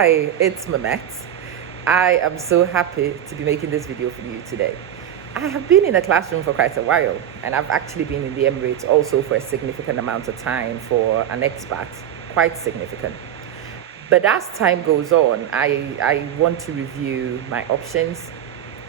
Hi, it's Mamet. I am so happy to be making this video for you today. I have been in a classroom for quite a while, and I've actually been in the Emirates also for a significant amount of time for an expat, quite significant. But as time goes on, I want to review my options.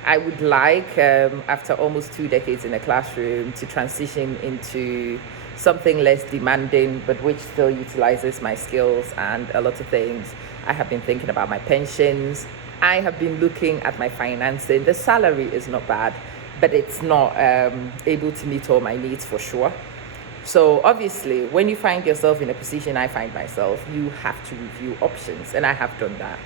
I would like, after almost 2 decades in a classroom, to transition into something less demanding, but which still utilizes my skills and a lot of things. I have been thinking about my pensions. I have been looking at my financing. The salary is not bad, but it's not able to meet all my needs for sure. So obviously, when you find yourself in a position I find myself, you have to review options, and I have done that.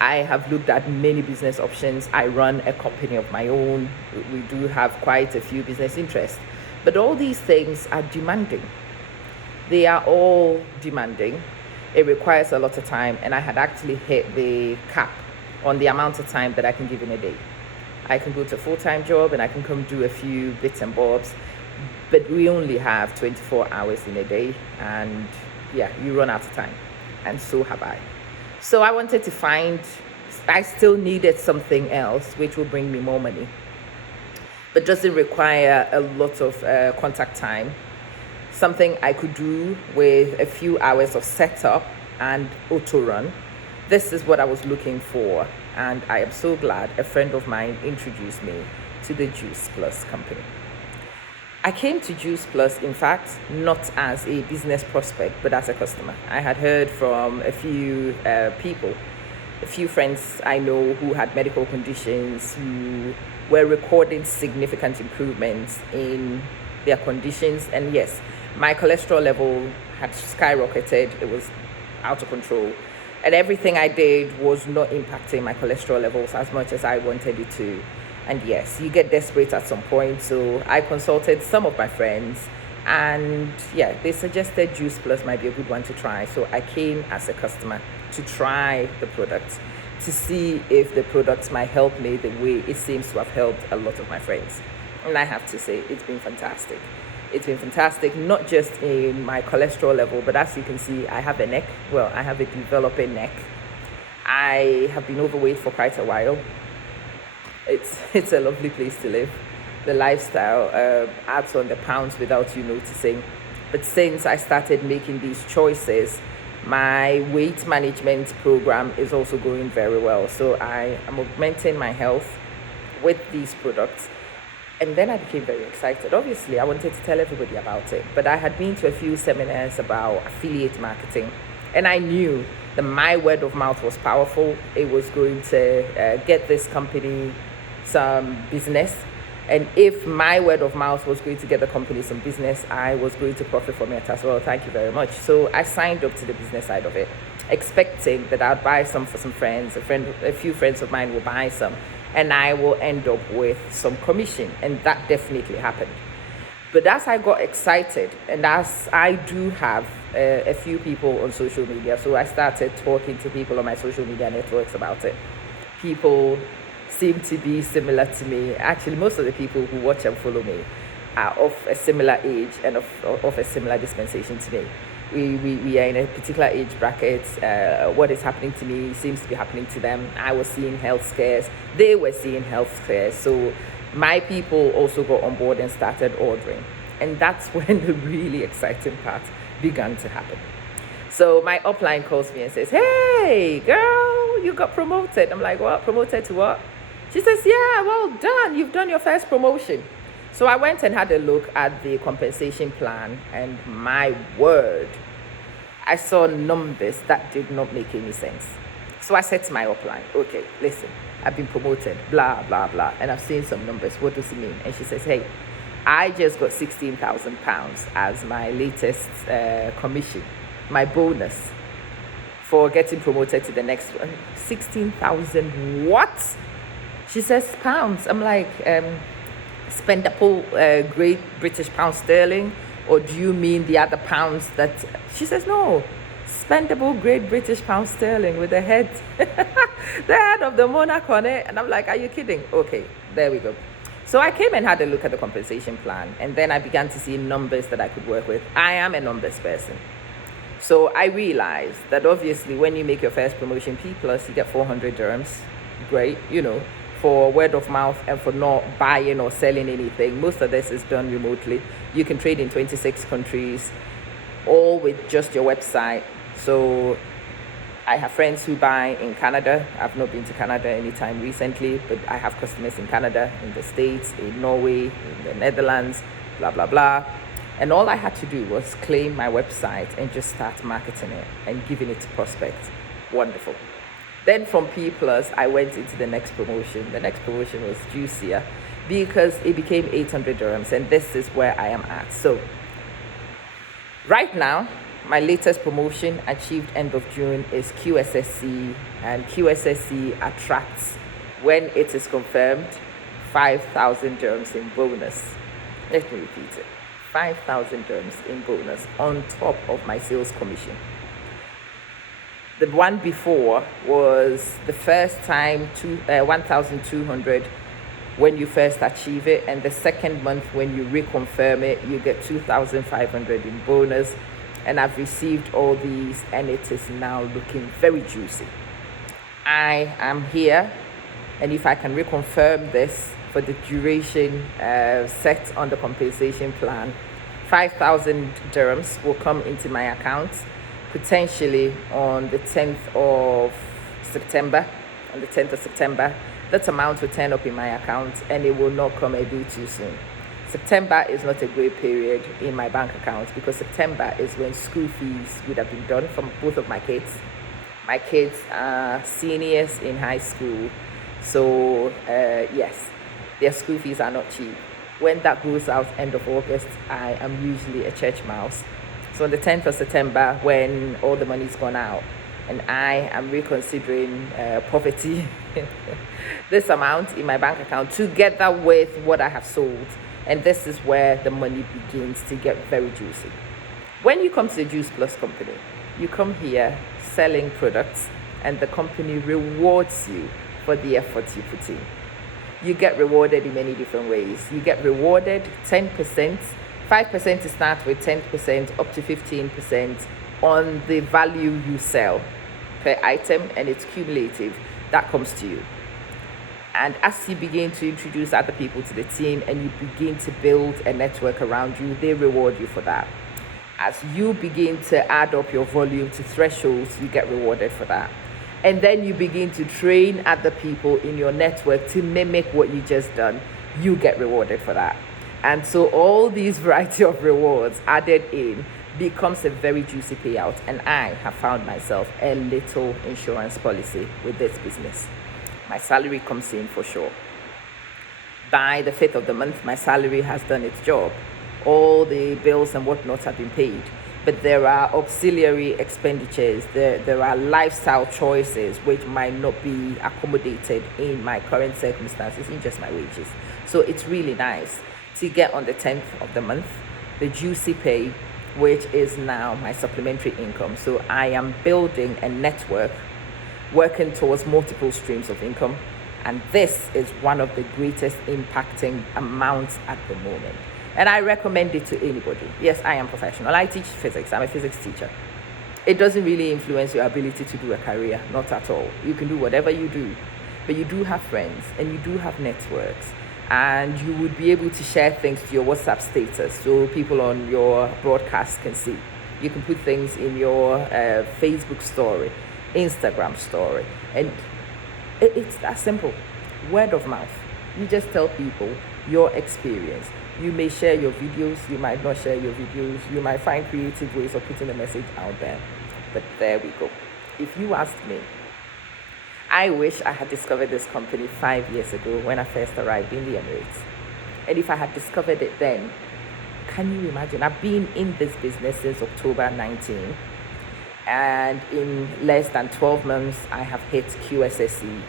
I have looked at many business options. I run a company of my own. We do have quite a few business interests, but all these things are demanding. They are all demanding. It requires a lot of time, and I had actually hit the cap on the amount of time that I can give in a day. I can go to a full-time job and I can come do a few bits and bobs, but we only have 24 hours in a day, and yeah, you run out of time, and so have I. So I wanted to I still needed something else which will bring me more money, but doesn't require a lot of contact time. Something I could do with a few hours of setup and auto run. This is what I was looking for, and I am so glad a friend of mine introduced me to the Juiceplus company. I came to Juiceplus, in fact, not as a business prospect, but as a customer. I had heard from a few people, a few friends I know who had medical conditions, who were recording significant improvements in their conditions. And yes, my cholesterol level had skyrocketed. It was out of control. And everything I did was not impacting my cholesterol levels as much as I wanted it to. And yes, you get desperate at some point. So I consulted some of my friends, and yeah, they suggested Juiceplus might be a good one to try. So I came as a customer to try the product, to see if the products might help me the way it seems to have helped a lot of my friends. And I have to say, it's been fantastic. It's been fantastic, not just in my cholesterol level, but as you can see, I have a neck. Well, I have a developing neck. I have been overweight for quite a while. It's a lovely place to live. The lifestyle adds on the pounds without you noticing. But since I started making these choices, my weight management program is also going very well. So I am augmenting my health with these products. And then I became very excited. Obviously, I wanted to tell everybody about it, but I had been to a few seminars about affiliate marketing, and I knew that my word of mouth was powerful. It was going to get this company some business. And if my word of mouth was going to get the company some business, I was going to profit from it as well. Thank you very much. So I signed up to the business side of it, expecting that I'd buy some for some friends. A few friends of mine will buy some, and I will end up with some commission. And that definitely happened. But as I got excited, and as I do have a few people on social media, so I started talking to people on my social media networks about it. People seem to be similar to me. Actually, most of the people who watch and follow me are of a similar age and of a similar dispensation to me. We are in a particular age bracket. What is happening to me seems to be happening to them. I was seeing health scares. They were seeing health scares. So my people also got on board and started ordering. And that's when the really exciting part began to happen. So my upline calls me and says, "Hey, girl, you got promoted." I'm like, "What? Promoted to what?" She says, "Yeah, well done. You've done your first promotion." So I went and had a look at the compensation plan, and my word, I saw numbers that did not make any sense. So I said to my upline, "Okay, listen, I've been promoted, blah, blah, blah, and I've seen some numbers. What does it mean?" And she says, "Hey, I just got £16,000 as my latest commission, my bonus for getting promoted to the next one." 16,000 what? She says pounds. I'm like, spendable Great British pound sterling, or do you mean the other pounds that? She says, "No, spendable Great British pound sterling with the head the head of the monarch on it." And I'm like, "Are you kidding?" Okay, there we go. So I came and had a look at the compensation plan, and then I began to see numbers that I could work with. I am a numbers person. So I realized that obviously when you make your first promotion P plus, you get 400 dirhams. Great, for word of mouth and for not buying or selling anything. Most of this is done remotely. You can trade in 26 countries, all with just your website. So I have friends who buy in Canada. I've not been to Canada anytime recently, but I have customers in Canada, in the States, in Norway, in the Netherlands, blah, blah, blah. And all I had to do was claim my website and just start marketing it and giving it to prospects. Wonderful. Then from P plus, I went into the next promotion. The next promotion was juicier because it became 800 dirhams, and this is where I am at. So right now, my latest promotion achieved end of June is QSSC, and QSSC attracts, when it is confirmed, 5,000 dirhams in bonus. Let me repeat it. 5,000 dirhams in bonus on top of my sales commission. The one before was the first time 1,200 when you first achieve it, and the second month when you reconfirm it, you get 2,500 in bonus. And I've received all these, and it is now looking very juicy. I am here, and if I can reconfirm this for the duration set on the compensation plan, 5,000 dirhams will come into my account potentially on the 10th of September. On the 10th of September, that amount will turn up in my account, and it will not come a day too soon. September is not a great period in my bank account because September is when school fees would have been done from both of my kids. My kids are seniors in high school, so yes, their school fees are not cheap. When that goes out end of August, I am usually a church mouse. So on the 10th of September, when all the money's gone out and I am reconsidering poverty, this amount in my bank account together with what I have sold, and this is where the money begins to get very juicy. When you come to the Juiceplus company, you come here selling products, and the company rewards you for the effort you put in. You get rewarded in many different ways. You get rewarded 10%, 5% to start with, 10% up to 15% on the value you sell per item, and it's cumulative. That comes to you. And as you begin to introduce other people to the team and you begin to build a network around you, they reward you for that. As you begin to add up your volume to thresholds, you get rewarded for that. And then you begin to train other people in your network to mimic what you just done, you get rewarded for that. And so all these variety of rewards added in becomes a very juicy payout. And I have found myself a little insurance policy with this business. My salary comes in for sure. By the 5th of the month, my salary has done its job. All the bills and whatnot have been paid. But there are auxiliary expenditures. There are lifestyle choices which might not be accommodated in my current circumstances, in just my wages. So it's really nice to get on the 10th of the month, the juicy pay, which is now my supplementary income. So I am building a network working towards multiple streams of income, and this is one of the greatest impacting amounts at the moment, and I recommend it to anybody. Yes, I am professional. I teach physics. I'm a physics teacher. It doesn't really influence your ability to do a career, not at all. You can do whatever you do, but you do have friends and you do have networks, and you would be able to share things to your WhatsApp status so people on your broadcast can see. You can put things in your Facebook story, Instagram story, and it's that simple. Word of mouth. You just tell people your experience. You may share your videos, you might not share your videos, you might find creative ways of putting the message out there, but there we go. If you ask me, I wish I had discovered this company 5 years ago when I first arrived in the Emirates. And if I had discovered it then, can you imagine? I've been in this business since October 19. And in less than 12 months, I have hit QSSE.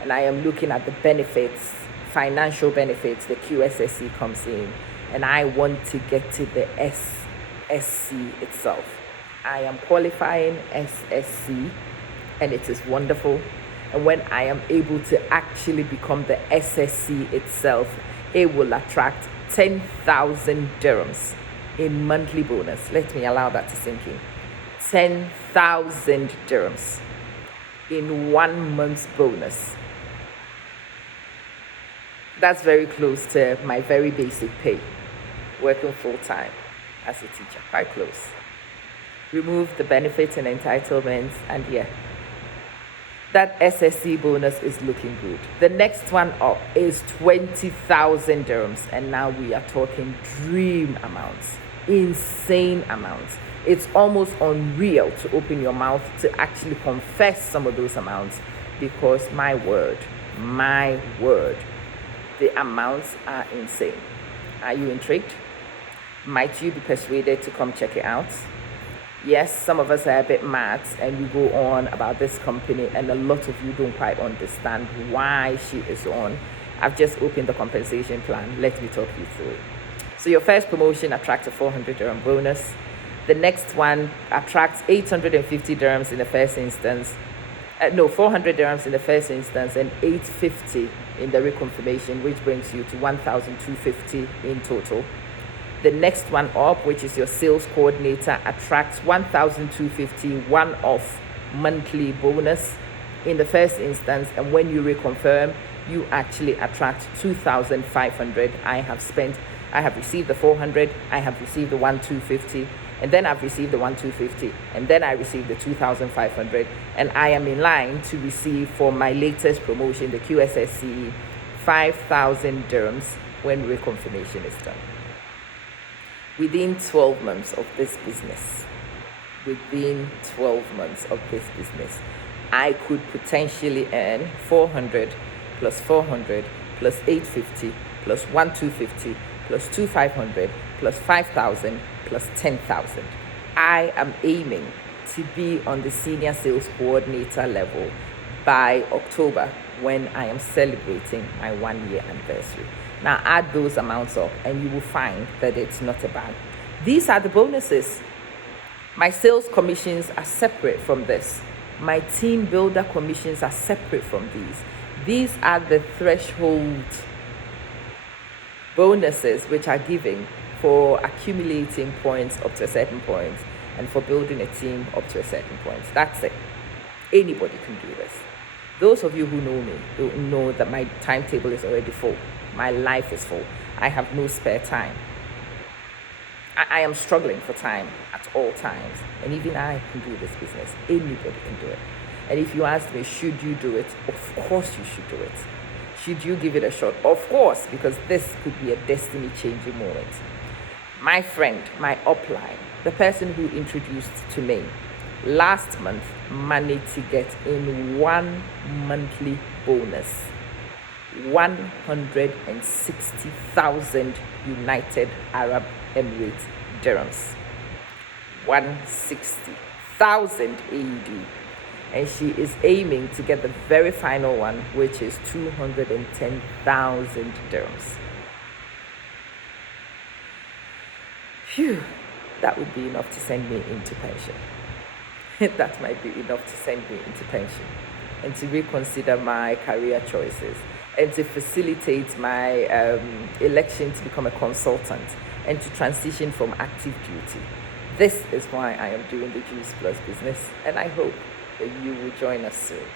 And I am looking at the benefits, financial benefits, the QSSE comes in. And I want to get to the SSC itself. I am qualifying SSC, and it is wonderful. And when I am able to actually become the SSC itself, it will attract 10,000 dirhams in monthly bonus. Let me allow that to sink in. 10,000 dirhams in 1 month's bonus. That's very close to my very basic pay, working full-time as a teacher, quite close. Remove the benefits and entitlements, and yeah, that SSC bonus is looking good. The next one up is 20,000 dirhams, and now we are talking dream amounts, insane amounts. It's almost unreal to open your mouth to actually confess some of those amounts, because my word, the amounts are insane. Are you intrigued? Might you be persuaded to come check it out? Yes, some of us are a bit mad and we go on about this company, and a lot of you don't quite understand why she is on. I've just opened the compensation plan. Let me talk you through it. So your first promotion attracts a 400 dirham bonus. The next one attracts 850 dirhams in the first instance. 400 dirhams in the first instance and 850 in the reconfirmation, which brings you to 1,250 in total. The next one up, which is your sales coordinator, attracts 1,250 one-off monthly bonus in the first instance, and when you reconfirm, you actually attract 2,500. I have received the 400, I have received the 1,250, and then I've received the 1,250, and then I received the 2,500, and I am in line to receive for my latest promotion, the QSSC, 5,000 dirhams when reconfirmation is done. Within 12 months of this business, I could potentially earn 400 plus 400 plus 850 plus 1,250 plus 2,500 plus 5,000 plus 10,000. I am aiming to be on the senior sales coordinator level by October, when I am celebrating my 1-year anniversary. Now add those amounts up and you will find that it's not a bad. These are the bonuses. My sales commissions are separate from this. My team builder commissions are separate from these. These are the threshold bonuses which are given for accumulating points up to a certain point and for building a team up to a certain point. That's it. Anybody can do this. Those of you who know me don't know that my timetable is already full. My life is full. I have no spare time. I am struggling for time at all times. And even I can do this business. Anybody can do it. And if you ask me, should you do it? Of course you should do it. Should you give it a shot? Of course, because this could be a destiny-changing moment. My friend, my upline, the person who introduced to me, last month managed to get in one monthly bonus 160,000 United Arab Emirates dirhams. 160,000 AED. And she is aiming to get the very final one, which is 210,000 dirhams. Phew, that would be enough to send me into pension. That might be enough to send me into pension and to reconsider my career choices and to facilitate my election to become a consultant and to transition from active duty. This is why I am doing the Juiceplus business, and I hope that you will join us soon.